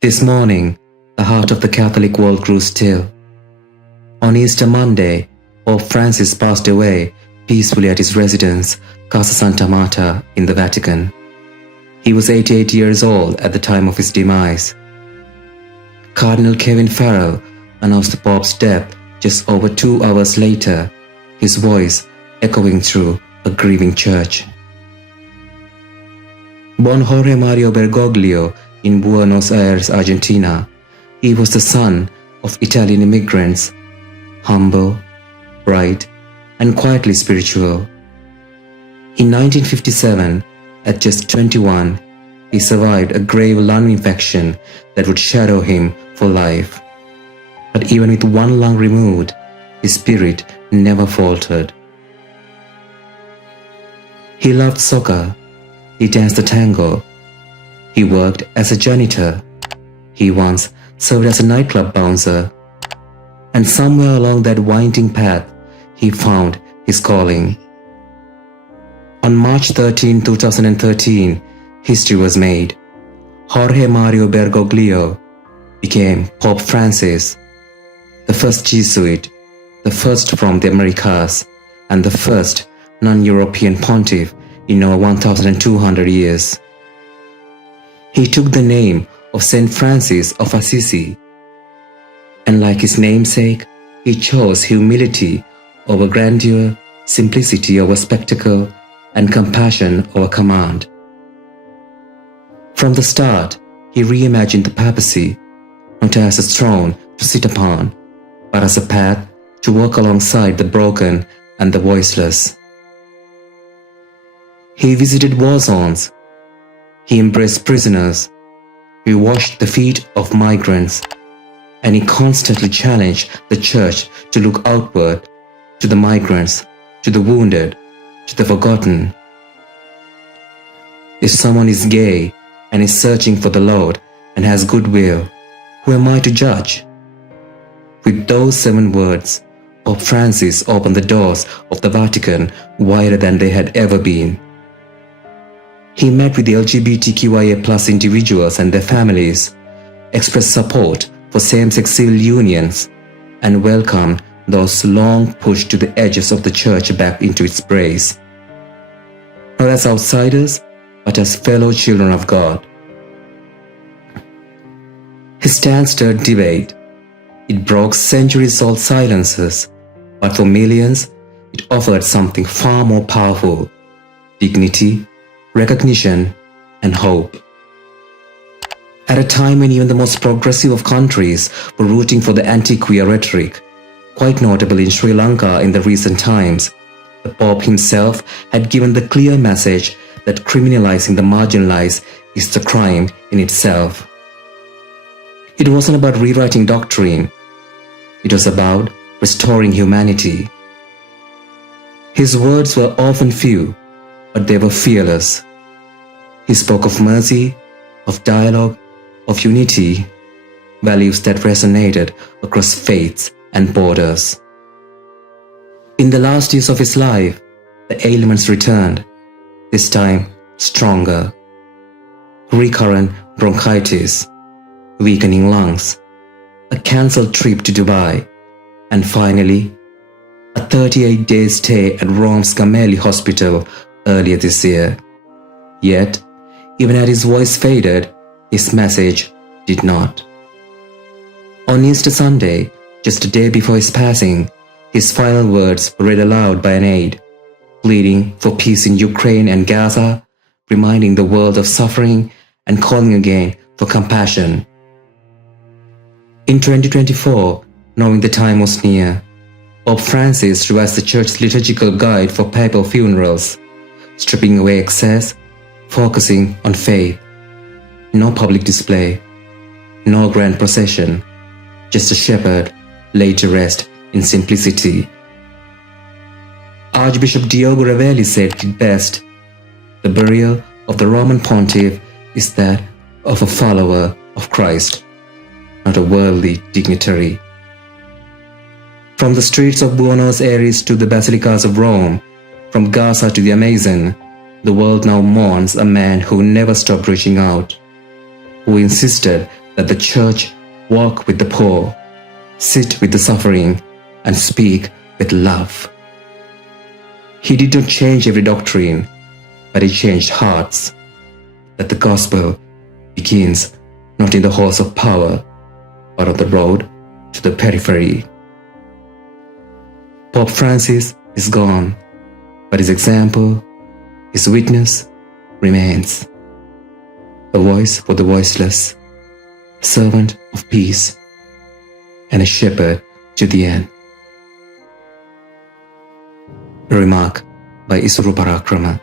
This morning, the heart of the Catholic world grew still. On Easter Monday, Pope Francis passed away peacefully at his residence, Casa Santa Marta, in the Vatican. He was 88 years old at the time of his demise. Cardinal Kevin Farrell announced the Pope's death just over 2 hours later, his voice echoing through a grieving church. Born Jorge Mario Bergoglio in Buenos Aires, Argentina, he was the son of Italian immigrants, humble, bright, and quietly spiritual. In 1957, at just 21, he survived a grave lung infection that would shadow him for life. But even with one lung removed, his spirit never faltered. He loved soccer. He danced the tango. He worked as a janitor. He once served as a nightclub bouncer. And somewhere along that winding path, he found his calling. On March 13, 2013, history was made. Jorge Mario Bergoglio became Pope Francis, the first Jesuit, the first from the Americas, and the first non-European pontiff in over 1,200 years. He took the name of Saint Francis of Assisi, and like his namesake, he chose humility over grandeur, simplicity over spectacle, and compassion over command. From the start, he reimagined the papacy, not as a throne to sit upon, but as a path to walk alongside the broken and the voiceless. He visited war zones. He embraced prisoners. He washed the feet of migrants. And he constantly challenged the church to look outward, to the migrants, to the wounded, to the forgotten. If someone is gay and is searching for the Lord and has goodwill, who am I to judge? With those 7 words, Pope Francis opened the doors of the Vatican wider than they had ever been. He met with the LGBTQIA+ individuals and their families, expressed support for same-sex civil unions, and welcomed those long pushed to the edges of the church back into its embrace. Not as outsiders, but as fellow children of God. His stand stirred debate. It broke centuries-old silences, but for millions, it offered something far more powerful: dignity, recognition, and hope. At a time when even the most progressive of countries were rooting for the anti-queer rhetoric, quite notable in Sri Lanka in the recent times, the Pope himself had given the clear message that criminalizing the marginalized is the crime in itself. It wasn't about rewriting doctrine. It was about restoring humanity. His words were often few, but they were fearless. He spoke of mercy, of dialogue, of unity, values that resonated across faiths and borders. In the last years of his life, the ailments returned, this time stronger. Recurrent bronchitis, weakening lungs, a cancelled trip to Dubai, and finally, a 38-day stay at Rome's Gemelli Hospital earlier this year. Yet, even as his voice faded, his message did not. On Easter Sunday, just a day before his passing, his final words were read aloud by an aide, pleading for peace in Ukraine and Gaza, reminding the world of suffering and calling again for compassion. In 2024, knowing the time was near, Pope Francis revised the Church's liturgical guide for papal funerals, stripping away excess, focusing on faith. No public display, no grand procession, just a shepherd laid to rest in simplicity. Archbishop Diogo Ravelli said it best: the burial of the Roman pontiff is that of a follower of Christ, not a worldly dignitary. From the streets of Buenos Aires to the basilicas of Rome, from Gaza to the Amazon, the world now mourns a man who never stopped reaching out, who insisted Let the church walk with the poor, sit with the suffering, and speak with love. He did not change every doctrine, but he changed hearts. That the gospel begins not in the halls of power, but on the road to the periphery. Pope Francis is gone, but his example, his witness remains. A voice for the voiceless, servant of peace, and a shepherd to the end. A remark by Isuru Parakrama.